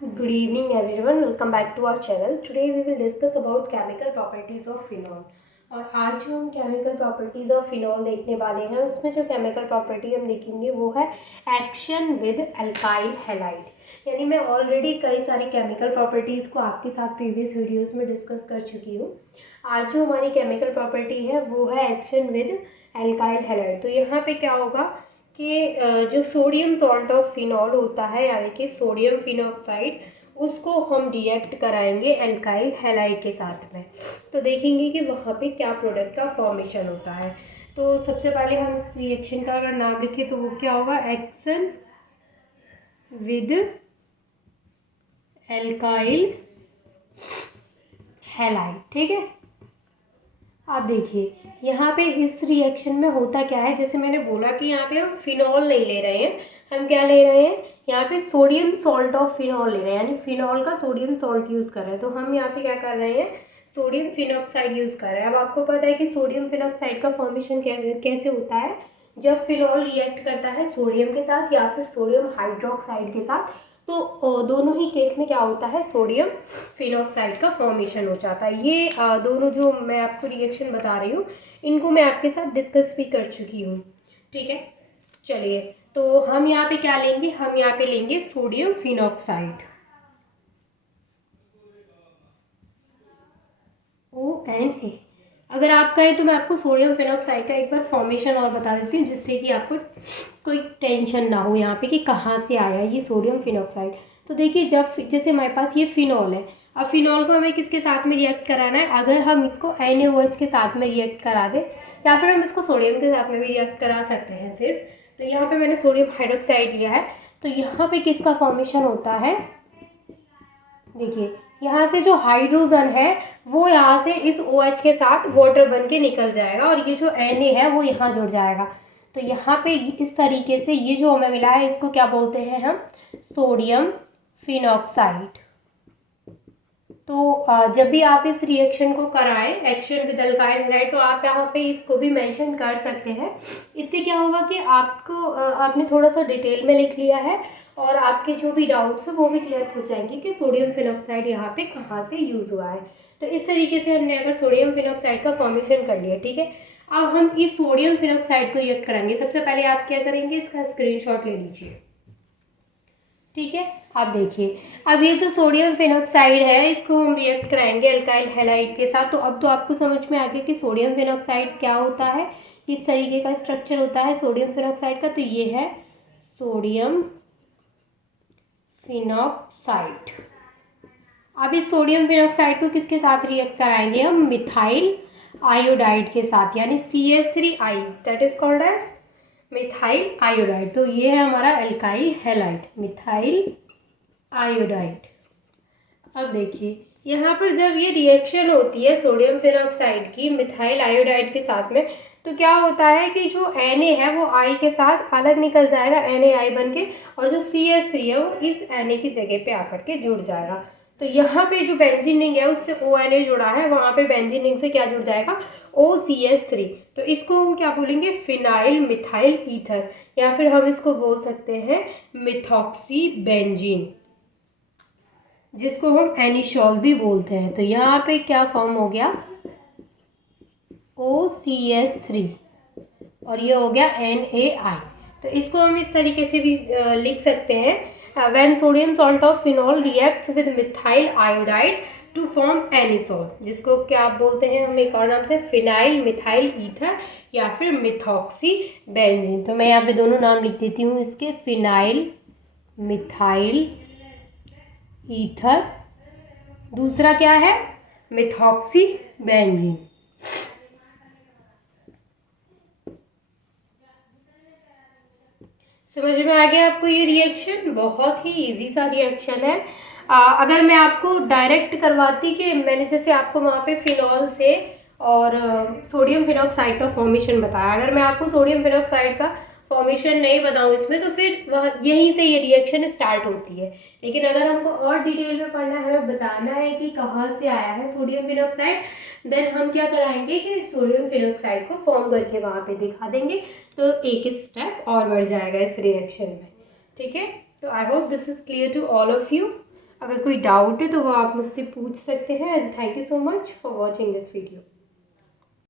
Good evening everyone, welcome back to our channel. Today we will discuss about chemical properties of phenol. और आज जो हम chemical properties of phenol देखने वाले हैं उसमें जो केमिकल प्रॉपर्टी हम देखेंगे वो है एक्शन विद अल्काइल हैलाइड। यानी मैं ऑलरेडी कई सारी केमिकल प्रॉपर्टीज़ को आपके साथ प्रीवियस वीडियोस में डिस्कस कर चुकी हूँ। आज जो हमारी केमिकल प्रॉपर्टी है वो है एक्शन विद अल्काइल हैलाइड। तो यहाँ पे क्या होगा कि जो सोडियम सॉल्ट ऑफ फिनॉल होता है यानी कि सोडियम फिनॉक्साइड, उसको हम रिएक्ट कराएंगे अल्काइल हैलाइड के साथ में। तो देखेंगे कि वहाँ पे क्या प्रोडक्ट का फॉर्मेशन होता है। तो सबसे पहले हम इस रिएक्शन का अगर नाम लिखें तो वो क्या होगा, एक्शन विद अल्काइल हैलाइड। ठीक है, आप देखिए यहाँ पे इस रिएक्शन में होता क्या है। जैसे मैंने बोला कि यहाँ पे हम फिनॉल नहीं ले रहे हैं, हम क्या ले रहे हैं, यहाँ पे सोडियम सॉल्ट ऑफ फिनॉल ले रहे हैं, यानी फिनॉल का सोडियम सॉल्ट यूज़ कर रहे हैं। तो हम यहाँ पे क्या कर रहे हैं, सोडियम फिनॉक्साइड यूज़ कर रहे हैं। अब आपको पता है कि सोडियम फिनॉक्साइड का फॉर्मेशन कैसे होता है, जब फिनॉल रिएक्ट करता है सोडियम के साथ या फिर सोडियम हाइड्रोक्साइड के साथ, तो दोनों ही केस में क्या होता है, सोडियम फिनॉक्साइड का फॉर्मेशन हो जाता है। ये दोनों जो मैं आपको रिएक्शन बता रही हूँ इनको मैं आपके साथ डिस्कस भी कर चुकी हूँ। ठीक है, चलिए तो हम यहाँ पे क्या लेंगे, हम यहाँ पे लेंगे सोडियम फिनॉक्साइड, ONA। अगर आप कहें तो मैं आपको सोडियम फिनॉक्साइड का एक बार फॉर्मेशन और बता देती हूँ, जिससे कि आपको कोई टेंशन ना हो यहाँ पे कि कहाँ से आया ये सोडियम फिनॉक्साइड। तो देखिए, जब जैसे हमारे पास ये फिनॉल है, अब फिनॉल को हमें किसके साथ में रिएक्ट कराना है, अगर हम इसको NaOH के साथ में रिएक्ट करा दें या फिर हम इसको सोडियम के साथ में भी रिएक्ट करा सकते हैं सिर्फ। तो यहाँ पे मैंने सोडियम हाइड्रोक्साइड लिया है। तो यहाँ पे किसका फॉर्मेशन होता है, देखिए यहाँ से जो हाइड्रोजन है वो यहाँ से इस OH के साथ वाटर बन के निकल जाएगा और ये जो Na है वो यहाँ जुड़ जाएगा। तो यहाँ पे इस तरीके से ये जो हमें मिला है इसको क्या बोलते हैं हम, सोडियम फिनॉक्साइड। तो जब भी आप इस रिएक्शन को कराएं एक्शन विद अल्काइल हैलाइड, तो आप यहाँ पे इसको भी मेंशन कर सकते हैं। इससे क्या होगा कि आपको आपने थोड़ा सा डिटेल में लिख लिया है और आपके जो भी डाउट्स हैं वो भी क्लियर हो जाएंगे कि सोडियम फिनॉक्साइड यहाँ पे कहाँ से यूज़ हुआ है। तो इस तरीके से हमने अगर सोडियम फिनॉक्साइड का फॉर्मेशन कर लिया, ठीक है। अब हम इस सोडियम फिनॉक्साइड को रिएक्ट करेंगे। सबसे पहले आप क्या करेंगे, इसका स्क्रीनशॉट ले लीजिए। ठीक है, आप देखिए अब ये जो सोडियम फिनॉक्साइड है इसको हम रिएक्ट कराएंगे अल्काइल हैलाइड के साथ। तो अब तो आपको समझ में आ गया कि सोडियम फिनॉक्साइड क्या होता है, किस तरीके का स्ट्रक्चर होता है सोडियम फिनॉक्साइड का। तो ये है सोडियम फिनॉक्साइड। अब इस सोडियम फिनॉक्साइड को किसके साथ रिएक्ट कराएंगे हम, मिथाइल आयोडाइड के साथ, यानी CH3I, that is called as methyl iodide. तो ये है हमारा अल्काइल हैलाइड, मिथाइल आयोडाइड। अब देखिए यहाँ पर जब ये रिएक्शन होती है सोडियम फिनॉक्साइड की मिथाइल आयोडाइड के साथ में, तो क्या होता है कि जो Na है वो I के साथ अलग निकल जाएगा, NaI बन के, और जो CH3 है वो इस Na की जगह पे आकर के जुड़ जाएगा। तो यहाँ पे जो बेंजीन रिंग है उससे ONA जुड़ा है, वहाँ पे बेंजीन रिंग से क्या जुड़ जाएगा, OCH3। तो इसको हम क्या बोलेंगे, फिनाइल मिथाइल ईथर, या फिर हम इसको बोल सकते हैं मिथॉक्सी बेंजीन, जिसको हम एनिशॉल भी बोलते हैं। तो यहाँ पे क्या फॉर्म हो गया, OCH3 और ये हो गया NaI। तो इसको हम इस तरीके से भी लिख सकते हैं, when sodium salt of phenol reacts with methyl iodide to form anisole, जिसको क्या आप बोलते हैं हम एक और नाम से, फिनाइल मिथाइल ईथर या फिर मिथॉक्सी बेंजीन। तो मैं यहाँ पे दोनों नाम लिख देती हूँ इसके, फिनाइल मिथाइल ईथर, दूसरा क्या है, मिथॉक्सी बेंजीन। समझ में आ गया आपको ये रिएक्शन, बहुत ही इजी सा रिएक्शन है। अगर मैं आपको डायरेक्ट करवाती कि मैंने जैसे आपको वहाँ पे फिनॉल से और सोडियम फिनॉक्साइड का फॉर्मेशन बताया, अगर मैं आपको सोडियम फिनॉक्साइड का फॉर्मेशन नहीं बताऊँ इसमें, तो फिर वह यहीं से ये रिएक्शन स्टार्ट होती है। लेकिन अगर हमको और डिटेल में पढ़ना है, बताना है कि कहाँ से आया है सोडियम फिनॉक्साइड, देन हम क्या कराएंगे कि सोडियम फिनॉक्साइड को फॉर्म करके वहाँ पे दिखा देंगे। तो एक स्टेप और बढ़ जाएगा इस रिएक्शन में। ठीक है, तो I hope this is clear to all of you. अगर कोई डाउट है तो वो आप मुझसे पूछ सकते हैं। And thank you so much for watching this video.